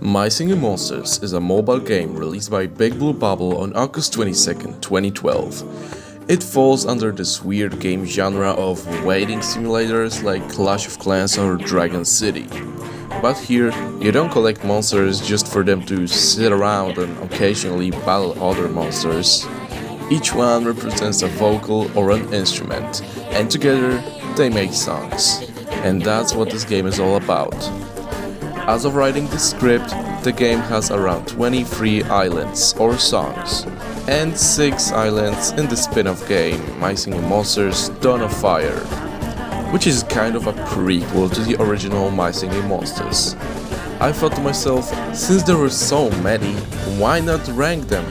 My Singing Monsters is a mobile game released by Big Blue Bubble on August 22nd, 2012. It falls under this weird game genre of waiting simulators like Clash of Clans or Dragon City. But here, you don't collect monsters just for them to sit around and occasionally battle other monsters. Each one represents a vocal or an instrument, and together they make songs. And that's what this game is all about. As of writing this script, the game has around 23 islands or songs, and 6 islands in the spin-off game My Singing Monsters Dawn of Fire, which is kind of a prequel to the original My Singing Monsters. I thought to myself, since there were so many, why not rank them?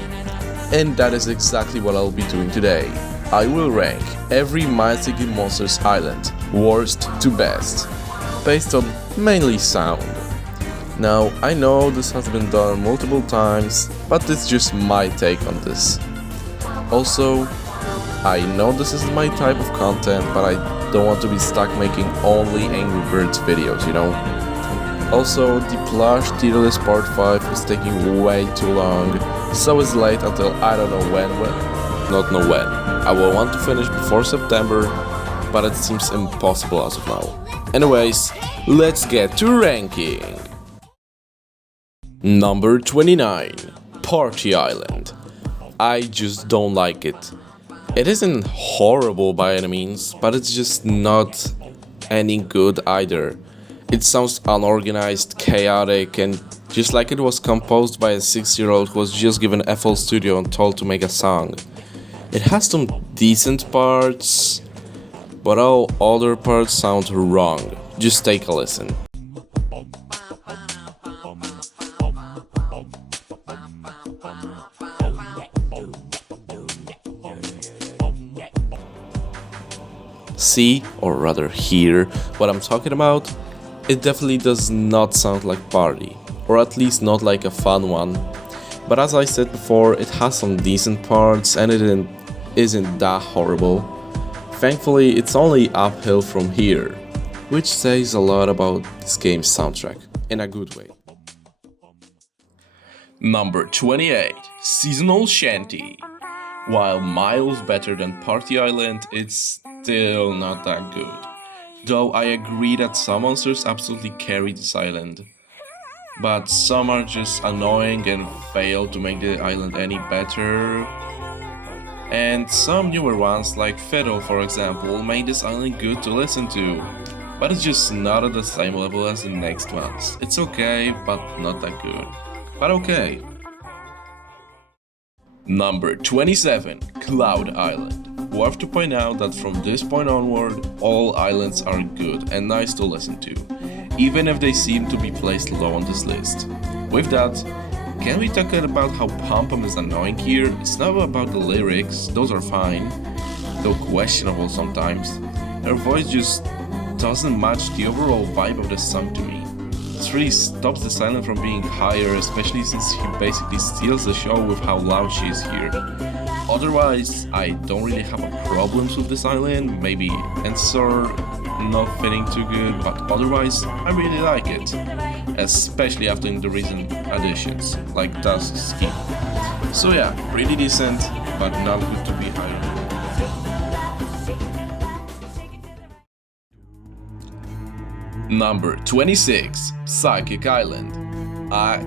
And that is exactly what I'll be doing today. I will rank every My Singing Monsters island, worst to best, based on mainly sound. Now, I know this has been done multiple times, but it's just my take on this. Also, I know this isn't my type of content, but I don't want to be stuck making only Angry Birds videos, you know? Also, the Plush tier list part 5 is taking way too long, so it's late until I don't know when. Not know when. I will want to finish before September, but it seems impossible as of now. Anyways, let's get to ranking. Number 29, Party Island. I just don't like it. It isn't horrible by any means, but it's just not any good either. It sounds unorganized, chaotic, and just like it was composed by a 6-year-old who was just given FL Studio and told to make a song. It has some decent parts, but all other parts sound wrong. Just take a listen. See, or rather hear, what I'm talking about? It definitely does not sound like Party, or at least not like a fun one. But as I said before, it has some decent parts and it isn't that horrible. Thankfully, it's only uphill from here, which says a lot about this game's soundtrack, in a good way. Number 28, Seasonal Shanty. While miles better than Party Island, it's still not that good. Though I agree that some monsters absolutely carry this island. But some are just annoying and fail to make the island any better. And some newer ones, like Fiddle for example, made this island good to listen to. But it's just not at the same level as the next ones. It's okay, but not that good. But okay. Number 27, Cloud Island. Worth to point out that from this point onward, all islands are good and nice to listen to, even if they seem to be placed low on this list. With that, can we talk about how Pom Pom is annoying here? It's not about the lyrics, those are fine, though questionable sometimes. Her voice just doesn't match the overall vibe of the song to me. This really stops the silent from being higher, especially since he basically steals the show with how loud she is here. Otherwise, I don't really have problems with this island, maybe Ensor not fitting too good, but otherwise I really like it, especially after the recent additions, like Dusk Scheme. So yeah, pretty decent, but not good to be higher. Number 26, Psychic Island. I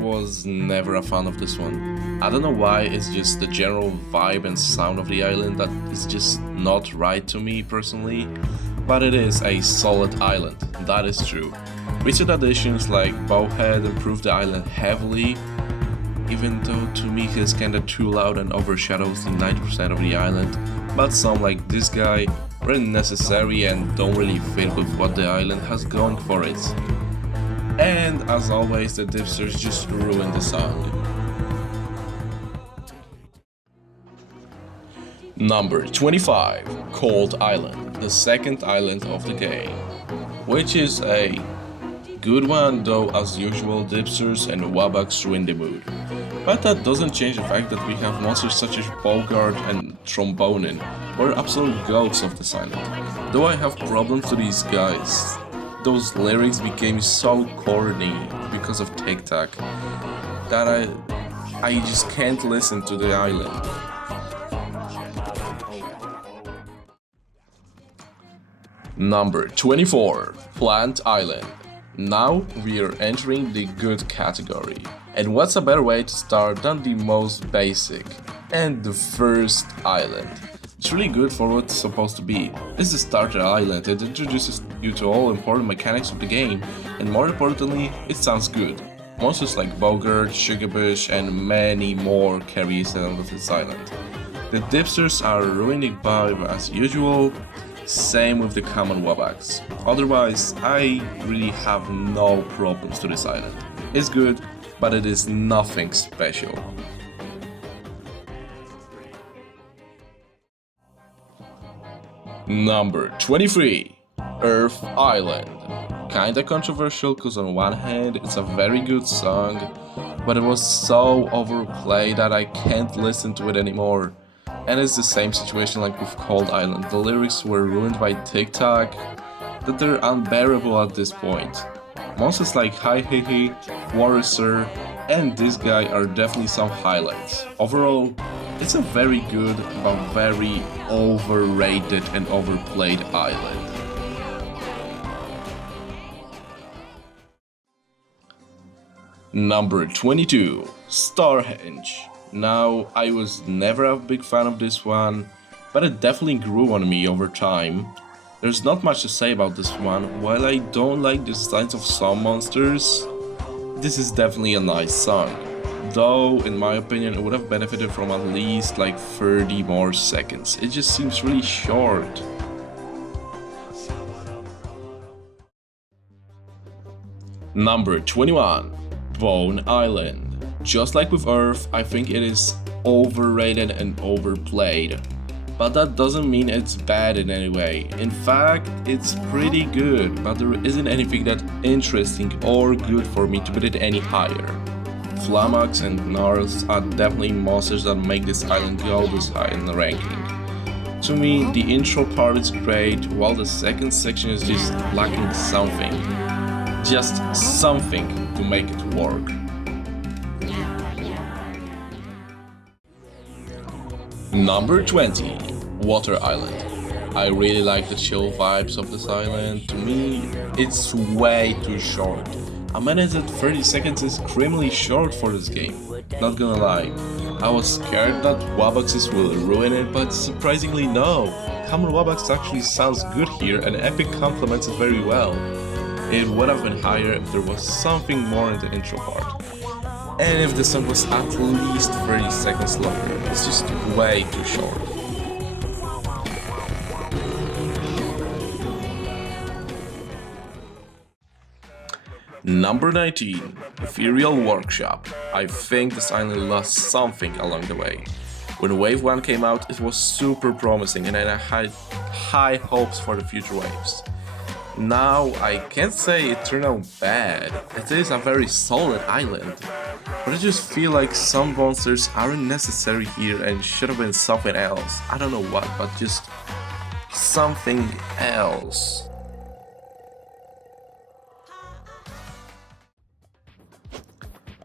was never a fan of this one. I don't know why, it's just the general vibe and sound of the island that is just not right to me personally. But it is a solid island, that is true. Recent additions like Bowhead improved the island heavily, even though to me he's kinda too loud and overshadows the 90% of the island. But some like this guy are necessary and don't really fit with what the island has going for it. And as always, the dipsters just ruin the song. Number 25, Cold Island, the second island of the game, which is a good one, though as usual dipsters and Wabax ruin the mood. But that doesn't change the fact that we have monsters such as Bogart and Trombonin, who are absolute goats of this island. Though I have problems to these guys, those lyrics became so corny because of TikTok that I just can't listen to the island. Number 24, Plant Island. Now we are entering the good category. And what's a better way to start than the most basic and the first island? It's really good for what it's supposed to be. It's the starter island. It introduces you to all important mechanics of the game, and more importantly, it sounds good. Monsters like Bogart, Sugarbush, and many more carry on with this island. The dipsters are ruining vibe as usual, same with the common Wabaks. Otherwise, I really have no problems to this island. It's good, but it is nothing special. Number 23, Earth Island. Kinda controversial cause on one hand it's a very good song, but it was so overplayed that I can't listen to it anymore. And it's the same situation like with Cold Island. The lyrics were ruined by TikTok that they're unbearable at this point. Monsters like Hi Hi Hi, Warrior, and this guy are definitely some highlights. Overall, it's a very good but very overrated and overplayed island. Number 22, Starhenge. Now, I was never a big fan of this one, but it definitely grew on me over time. There's not much to say about this one. While I don't like the designs of some monsters, this is definitely a nice song. Though, in my opinion, it would have benefited from at least like 30 more seconds. It just seems really short. Number 21, Bone Island. Just like with Earth, I think it is overrated and overplayed. But that doesn't mean it's bad in any way. In fact, it's pretty good, but there isn't anything that interesting or good for me to put it any higher. Flamax and Gnarls are definitely monsters that make this island go this high in the ranking. To me, the intro part is great, while the second section is just lacking something. Just something to make it work. Number 20, Water Island. I really like the chill vibes of this island. To me, it's way too short. A minute and 30 seconds is criminally short for this game. Not gonna lie. I was scared that Wabaxes will ruin it, but surprisingly no. Common Wabax actually sounds good here and Epic complements it very well. It would have been higher if there was something more in the intro part. And if the song was at least 30 seconds longer, it's just way too short. Number 19, Ethereal Workshop. I think this island lost something along the way. When Wave 1 came out, it was super promising and I had high hopes for the future waves. Now, I can't say it turned out bad. It is a very solid island. But I just feel like some monsters aren't necessary here and should have been something else. I don't know what, but just something else.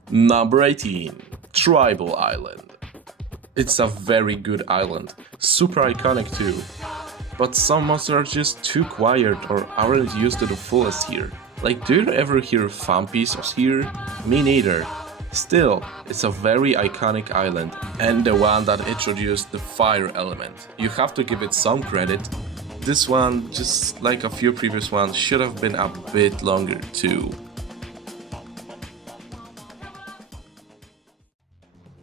Number 18, Tribal Island. It's a very good island, super iconic too. But some monsters are just too quiet or aren't used to the fullest here. Like, do you ever hear Fampisos here? Me neither. Still, it's a very iconic island and the one that introduced the fire element. You have to give it some credit. This one, just like a few previous ones, should have been a bit longer too.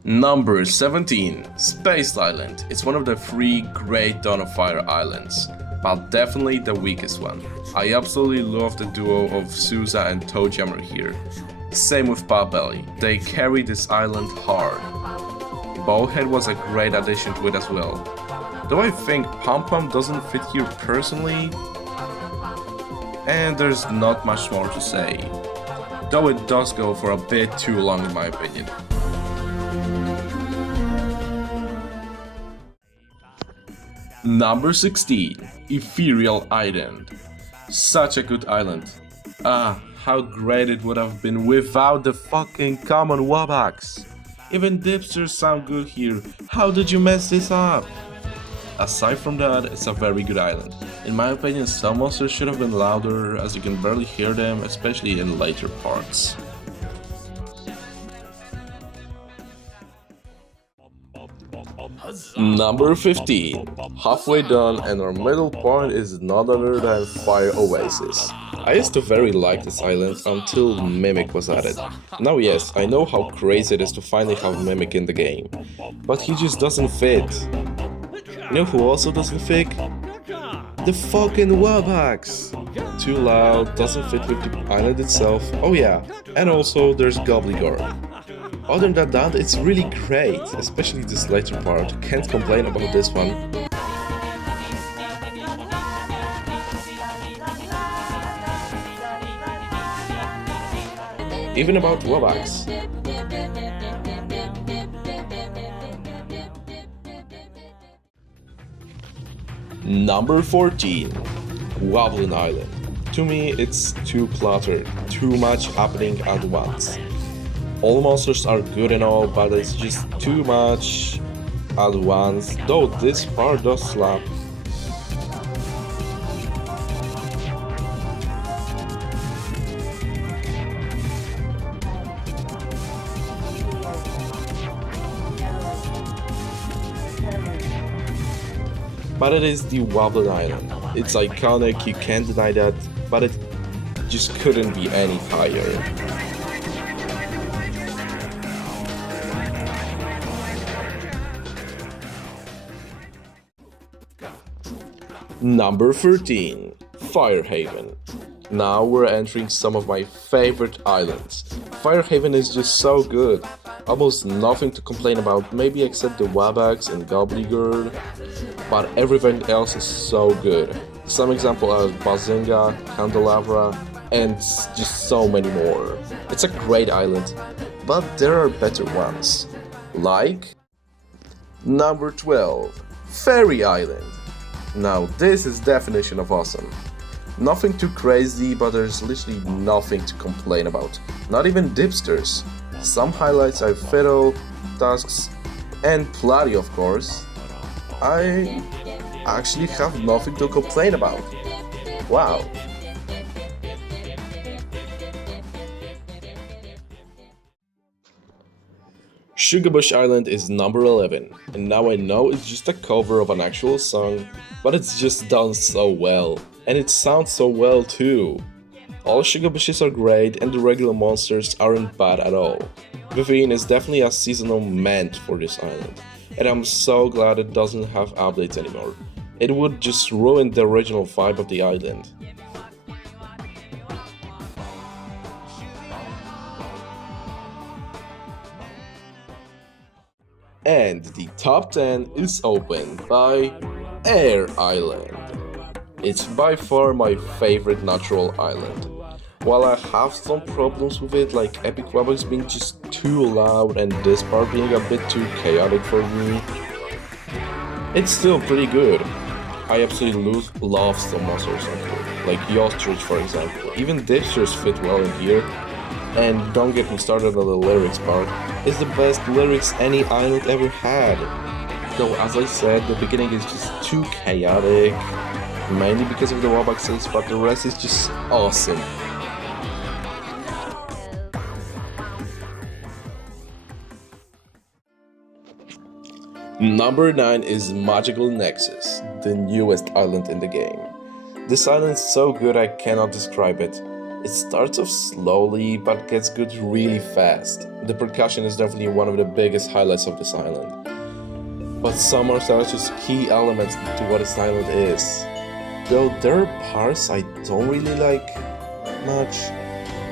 Number 17, Space Island. It's one of the 3 great Dawn of Fire islands, but definitely the weakest one. I absolutely love the duo of Sousa and Toejammer here. Same with Potbelly, they carry this island hard. Bowhead was a great addition to it as well. Though I think Pom Pom doesn't fit here personally, and there's not much more to say. Though it does go for a bit too long in my opinion. Number 16, Ethereal Island. Such a good island. Ah, how great it would have been without the fucking common Wabaks. Even dipsters sound good here. How did you mess this up? Aside from that, it's a very good island. In my opinion, some monsters should have been louder, as you can barely hear them, especially in later parts. Number 15. Halfway done, and our middle point is none other than Fire Oasis. I used to very like this island until Mimic was added. Now yes, I know how crazy it is to finally have Mimic in the game, but he just doesn't fit. You know who also doesn't fit? The fucking Wabaks! Too loud, doesn't fit with the island itself, oh yeah, and also there's Gobbledygook. Other than that, it's really great, especially this later part, can't complain about this one. Even about Wabaks. Number 14. Woblin Island. To me, it's too cluttered, too much happening at once. All monsters are good and all, but it's just too much at once, though this part does slap. But it is the Woblin Island. It's iconic, you can't deny that, but it just couldn't be any higher. Number 13. Firehaven. Now we're entering some of my favorite islands. Firehaven is just so good. Almost nothing to complain about, maybe except the Wabaks and Gobbledygook, but everything else is so good. Some examples are Bazinga, Candelabra, and just so many more. It's a great island, but there are better ones. Like number 12. Fairy Island. Now this is definition of awesome. Nothing too crazy, but there's literally nothing to complain about. Not even dipsters. Some highlights are Fiddle, Tusks, and Platy of course. I actually have nothing to complain about. Wow. Sugarbush Island is number 11, and now I know it's just a cover of an actual song, but it's just done so well, and it sounds so well too. All Sugarbushes are great, and the regular monsters aren't bad at all. Vivian is definitely a seasonal meant for this island, and I'm so glad it doesn't have updates anymore. It would just ruin the original vibe of the island. And the top 10 is opened by Air Island. It's by far my favorite natural island. While I have some problems with it, like Epic Wabaks being just too loud and this part being a bit too chaotic for me, it's still pretty good. I absolutely love some monsters on here, like Yostrich for example. Even dipsters fit well in here. And don't get me started on the lyrics part. It's the best lyrics any island ever had. Though as I said, the beginning is just too chaotic, mainly because of the Wabaks, but the rest is just awesome. Number 9 is Magical Nexus, the newest island in the game. This island is so good I cannot describe it. It starts off slowly, but gets good really fast. The percussion is definitely one of the biggest highlights of this island. But some are just key elements to what this island is. Though there are parts I don't really like much,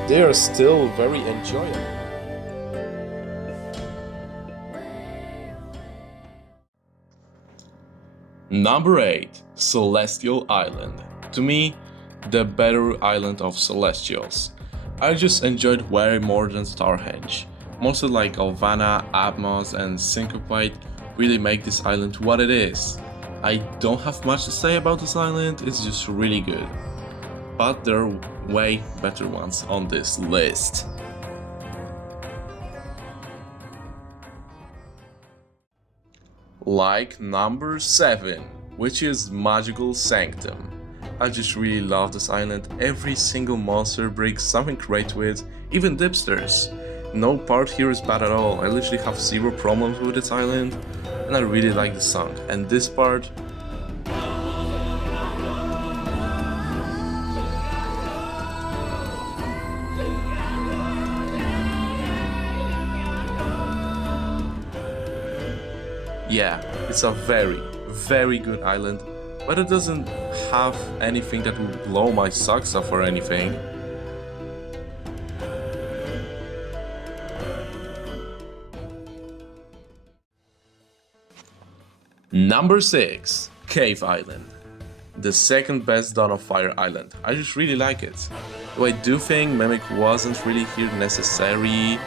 they are still very enjoyable. Number 8. Celestial Island. To me, the better island of Celestials. I just enjoyed way more than Starhenge. Monsters like Alvana, Atmos, and Syncopite really make this island what it is. I don't have much to say about this island, it's just really good. but there are way better ones on this list. Like number 7, which is Magical Sanctum. I just really love this island. Every single monster brings something great to it, even dipsters. No part here is bad at all. I literally have zero problems with this island, and I really like the song. And this part, yeah, it's a very good island, but it doesn't have anything that will blow my socks off or anything. Number 6, Cave Island. The second best Dawn of Fire island. I just really like it. Though I do think Mimic wasn't really here necessary.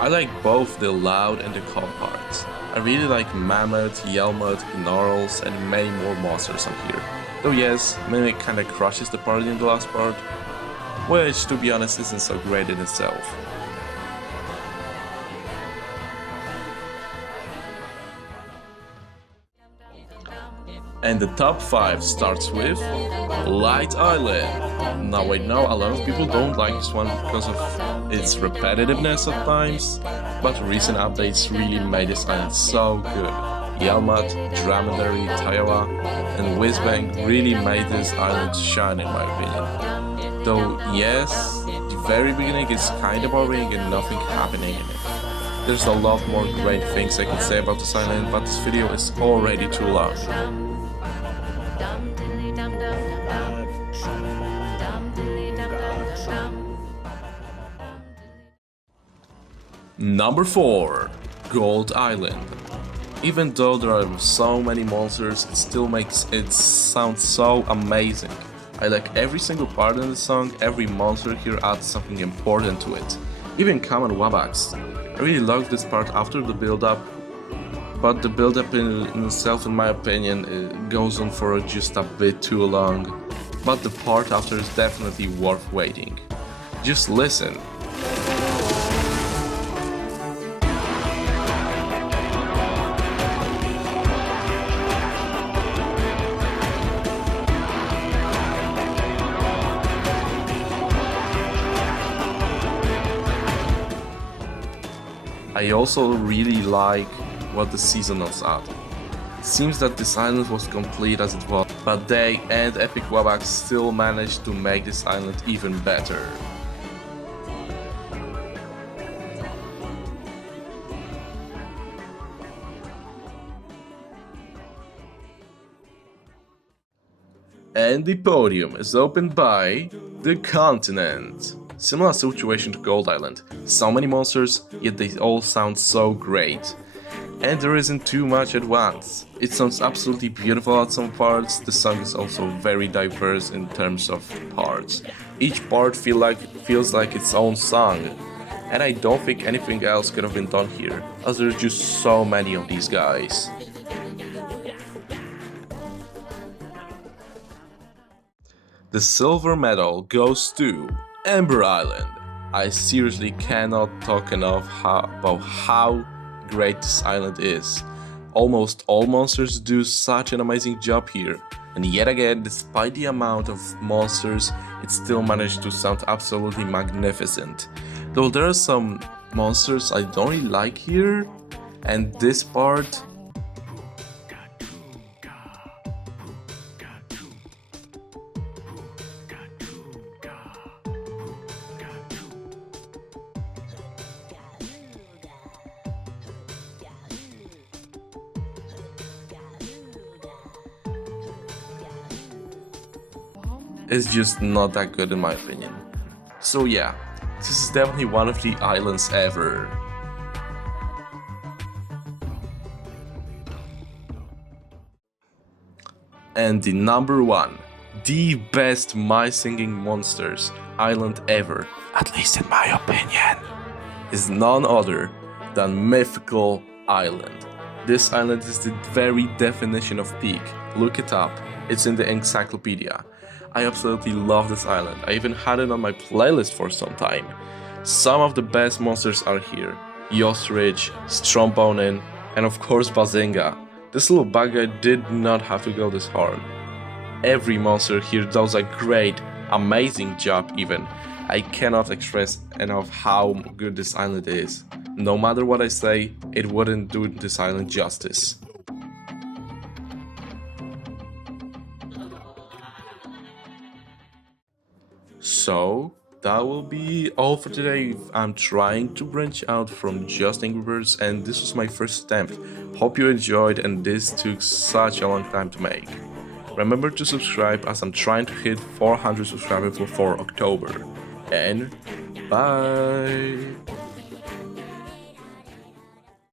I like both the loud and the calm parts. I really like Mammoth, Yelmoth, Gnarls, and many more monsters on here. Though yes, Mimic kinda crushes the party in the last part, which to be honest isn't so great in itself. And the top 5 starts with Light Island. Now I know a lot of people don't like this one because of its repetitiveness at times, but recent updates really made this island so good. Yelmoth, Dromedary, Taiawa, and Whizbang really made this island shine in my opinion. Though yes, the very beginning is kinda boring and nothing happening in it. There's a lot more great things I can say about this island, but this video is already too long. Number 4, Gold Island. Even though there are so many monsters, it still makes it sound so amazing. I like every single part in the song, every monster here adds something important to it. Even common Wabax. I really love this part after the build-up, but the build-up in itself, in my opinion, it goes on for just a bit too long. But the part after is definitely worth waiting. Just listen. I also really like what the seasonals add. It seems that this island was complete as it was, but they and Epic Wabax still managed to make this island even better. And the podium is opened by The Continent. Similar situation to Gold Island. So many monsters, yet they all sound so great. And there isn't too much at once. It sounds absolutely beautiful at some parts. The song is also very diverse in terms of parts. Each part feels like its own song. And I don't think anything else could have been done here, as there's just so many of these guys. The silver medal goes to Ember Island. I seriously cannot talk enough about how great this island is. Almost all monsters do such an amazing job here, and yet again, despite the amount of monsters, it still managed to sound absolutely magnificent. Though there are some monsters I don't really like here, and this part is just not that good in my opinion. So yeah, this is definitely one of the islands ever. And the number 1, the best My Singing Monsters island ever, at least in my opinion, is none other than Mythical Island. This island is the very definition of peak. Look it up, it's in the encyclopedia. I absolutely love this island. I even had it on my playlist for some time. Some of the best monsters are here. Yostrich, Strombonen, and of course Bazinga. This little bad guy did not have to go this hard. Every monster here does a great, amazing job even. I cannot express enough how good this island is. No matter what I say, it wouldn't do this island justice. So, that will be all for today. I'm trying to branch out from just Angry Birds, and this was my first attempt. Hope you enjoyed, and this took such a long time to make. Remember to subscribe as I'm trying to hit 400 subscribers before October. And bye!